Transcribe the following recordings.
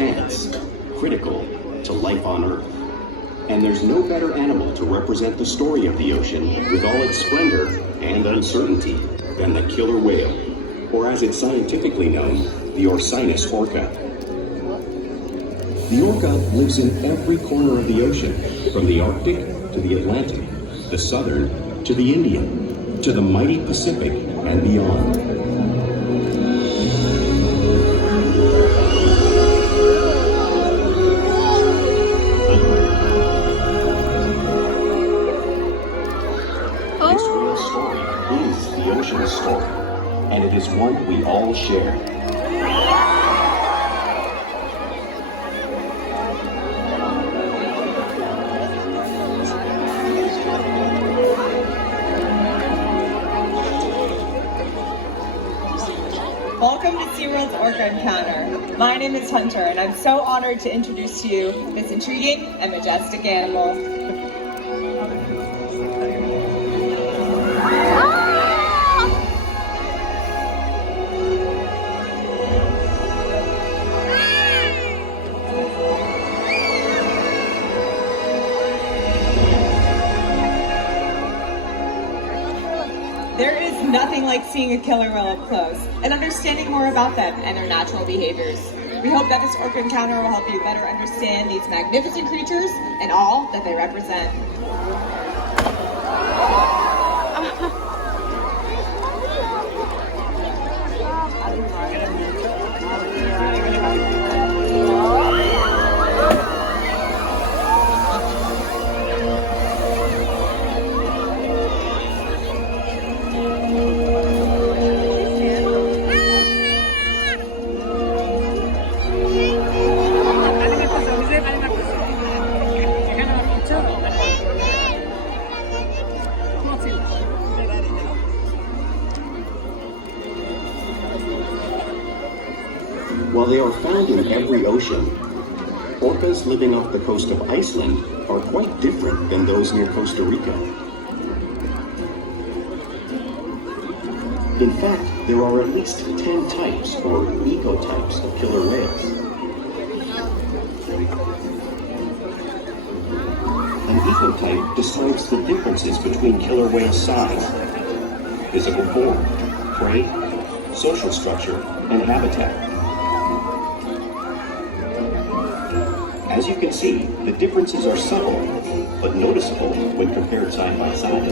expanse, critical to life on Earth. And there's no better animal to represent the story of the ocean with all its splendor and uncertainty than the killer whale, or as it's scientifically known, the Orcinus orca. The orca lives in every corner of the ocean, from the Arctic to the Atlantic, the Southern to the Indian, to the mighty Pacific and beyond. This real story is the ocean's story, and it is one we all share. Welcome to SeaWorld's Orca Encounter. My name is Hunter, and I'm so honored to introduce to you this intriguing and majestic animal. There is nothing like seeing a killer whale up close and understanding more about them and their natural behaviors. We hope that this Orca Encounter will help you better understand these magnificent creatures and all that they represent. While they are found in every ocean, orcas living off the coast of Iceland are quite different than those near Costa Rica. In fact, there are at least 10 types, or ecotypes, of killer whales. An ecotype describes the differences between killer whale size, physical form, prey, social structure, and habitat. As you can see, the differences are subtle, but noticeable when compared side by side.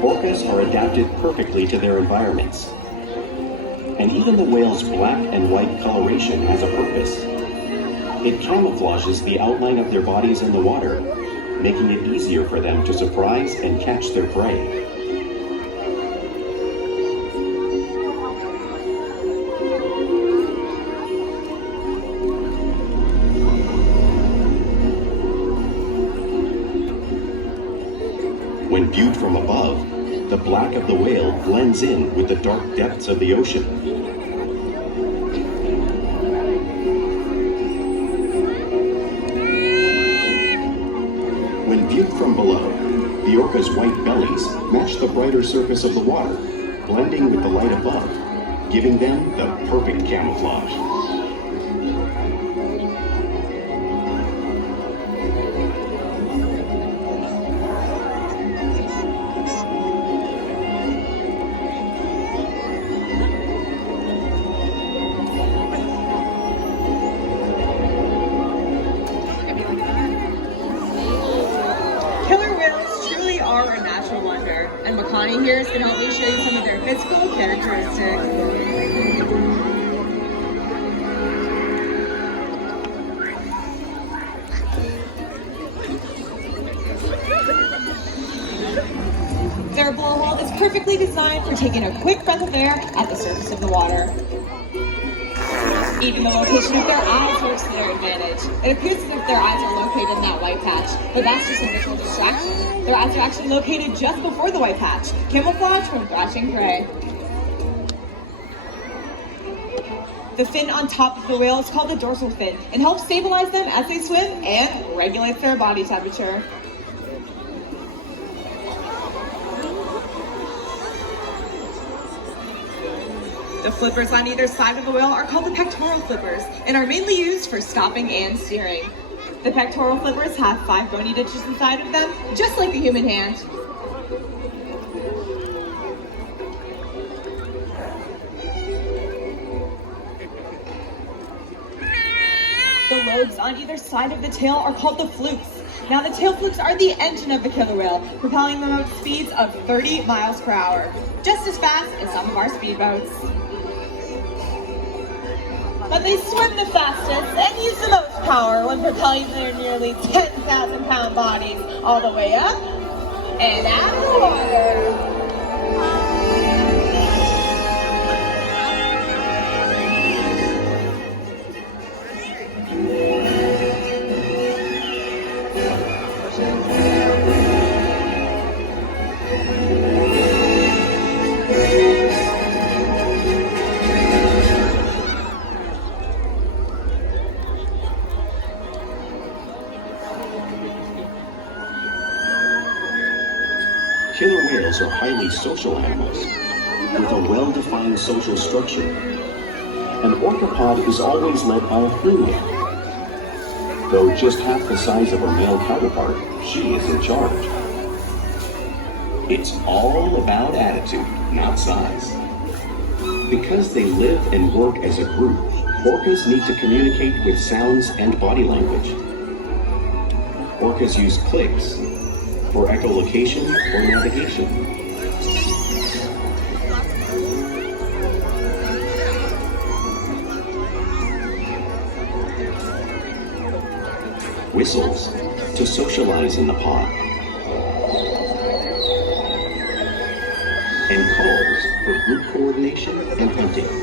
Orcas are adapted perfectly to their environments. And even the whale's black and white coloration has a purpose. It camouflages the outline of their bodies in the water, making it easier for them to surprise and catch their prey. When viewed from above, the black of the whale blends in with the dark depths of the ocean. When viewed from below, the orca's white bellies match the brighter surface of the water, blending with the light above, giving them the perfect camouflage. And Makani here is going to help me show you some of their physical characteristics. Their blowhole is perfectly designed for taking a quick breath of air at the surface of the water. Even the location of their eyes works to their advantage. It appears as if their eyes are located in that white patch, but that's just a visual distraction. Their eyes are actually located just before the white patch, camouflage from thrashing prey. The fin on top of the whale is called the dorsal fin and helps stabilize them as they swim and regulates their body temperature. The flippers on either side of the whale are called the pectoral flippers and are mainly used for stopping and steering. The pectoral flippers have 5 bony ditches inside of them, just like the human hand. The lobes on either side of the tail are called the flukes. Now the tail flukes are the engine of the killer whale, propelling them at speeds of 30 miles per hour, just as fast as some of our speedboats. But they swim the fastest and use the most power when propelling their nearly 10,000-pound bodies all the way up and out of the water. Killer whales are highly social animals with a well-defined social structure. An orcapod is always led by a female. Though just half the size of her male counterpart, she is in charge. It's all about attitude, not size. Because they live and work as a group, orcas need to communicate with sounds and body language. Orcas use clicks for echolocation or navigation. Whistles to socialize in the pod. And calls for group coordination and hunting.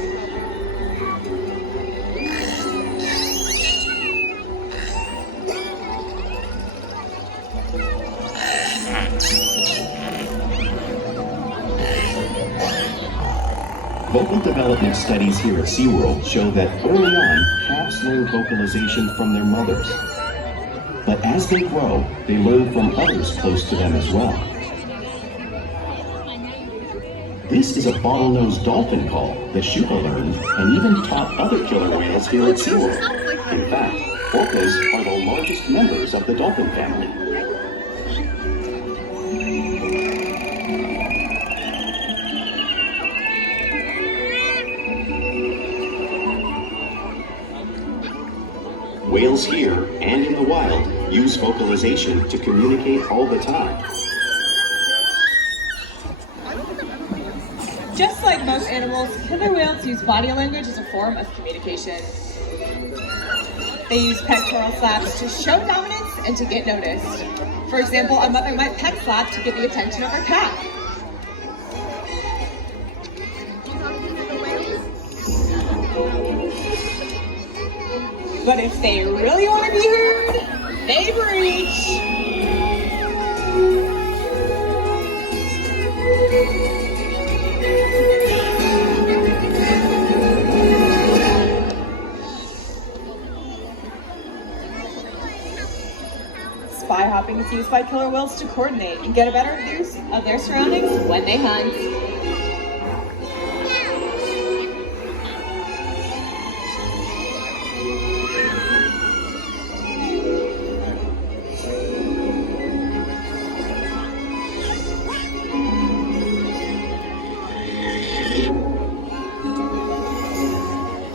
Vocal development studies here at SeaWorld show that early on, calves learn vocalization from their mothers. But as they grow, they learn from others close to them as well. This is a bottlenose dolphin call that Shuka learned and even taught other killer whales here at SeaWorld. In fact, orcas are the largest members of the dolphin family. Whales here and in the wild use vocalization to communicate all the time. Just like most animals, killer whales use body language as a form of communication. They use pectoral slaps to show dominance and to get noticed. For example, a mother might peck slap to get the attention of her calf. But if they really want to be heard, they breach. Spy hopping is used by killer whales to coordinate and get a better view of their surroundings when they hunt.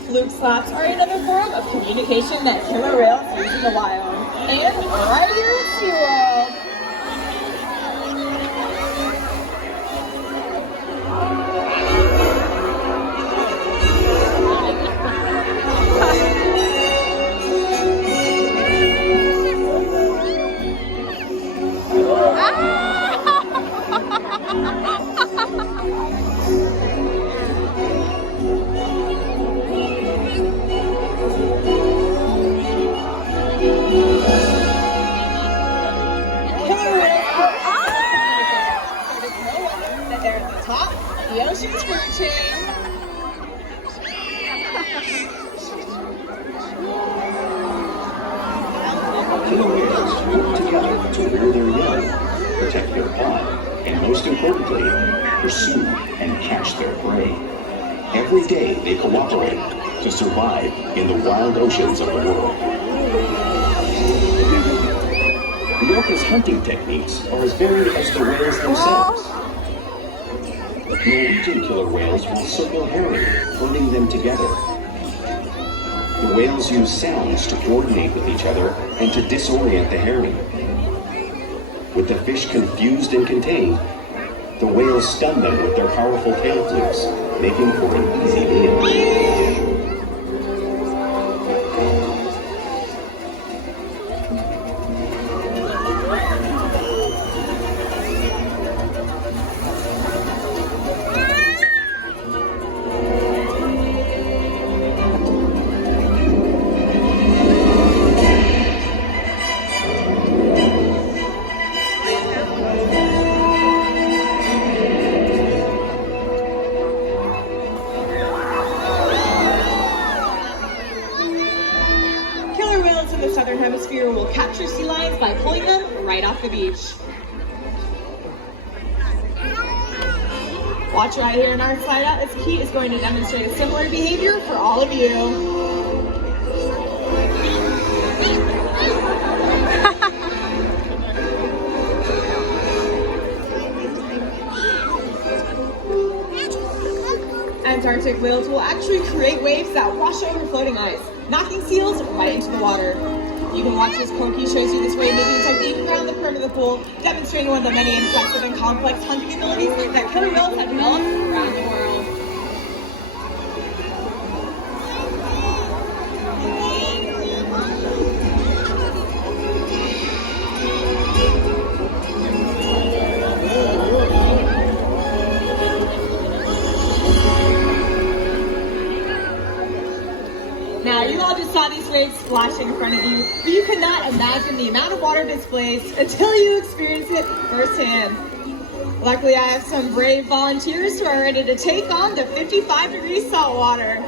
Fluke slaps are another form of communication that killer whales use in the wild. And right here at SeaWorld. The ocean's food chain. Killer whales work together to rear their young, protect their pod, and most importantly, pursue and catch their prey. Every day they cooperate to survive in the wild oceans of the world. The orca's hunting techniques are as varied as the whales themselves. Norwegian killer whales will circle herring, herding them together. The whales use sounds to coordinate with each other and to disorient the herring. With the fish confused and contained, the whales stun them with their powerful tail flips, making for an easy meal. In the southern hemisphere will capture sea lions by pulling them right off the beach. Watch right here in our slide out as Pete is going to demonstrate a similar behavior for all of you. Antarctic whales will actually create waves that wash over floating ice, knocking seals right into the water. You can watch as Corky shows you this wave-making technique around the perimeter of the pool, demonstrating one of the many impressive and complex hunting abilities that killer whales have developed around the world. Now, you all just saw these waves splashing in front of you, but you cannot imagine the amount of water displaced until you experience it firsthand. Luckily, I have some brave volunteers who are ready to take on the 55-degree salt water.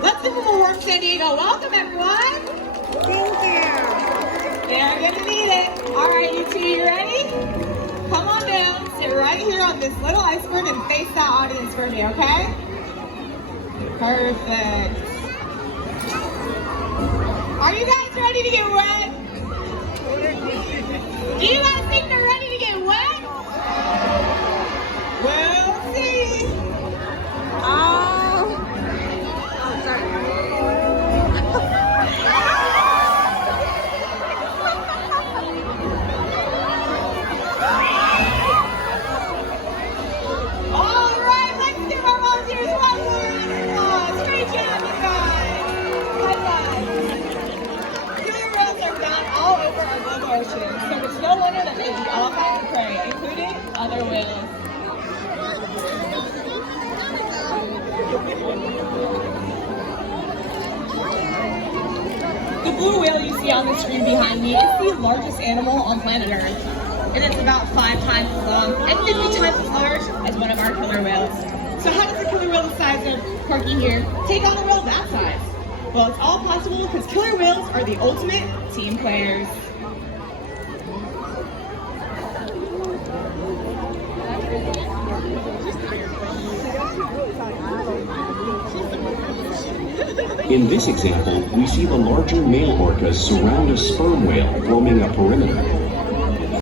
Let's give them a warm San Diego welcome, everyone. Thank you. They're gonna need it. All right, you two, you ready? Come on down, sit right here on this little iceberg and face that audience for me, okay? Perfect. Are you guys ready to get wet? Do you guys think they're ready to get wet? We'll see. All right, let's give our volunteers one more round of applause. Great job, you guys. High five. Killer whales are found all over our global ocean, so it's no wonder that they eat all kinds of prey, including other whales. The blue whale you see on the screen behind me is the largest animal on planet Earth. And it's about 5 times as long and 50 times as large as one of our killer whales. So how does a killer whale the size of Corky here take on a whale that size? Well, it's all possible because killer whales are the ultimate team players. In this example, we see the larger male orcas surround a sperm whale, forming a perimeter.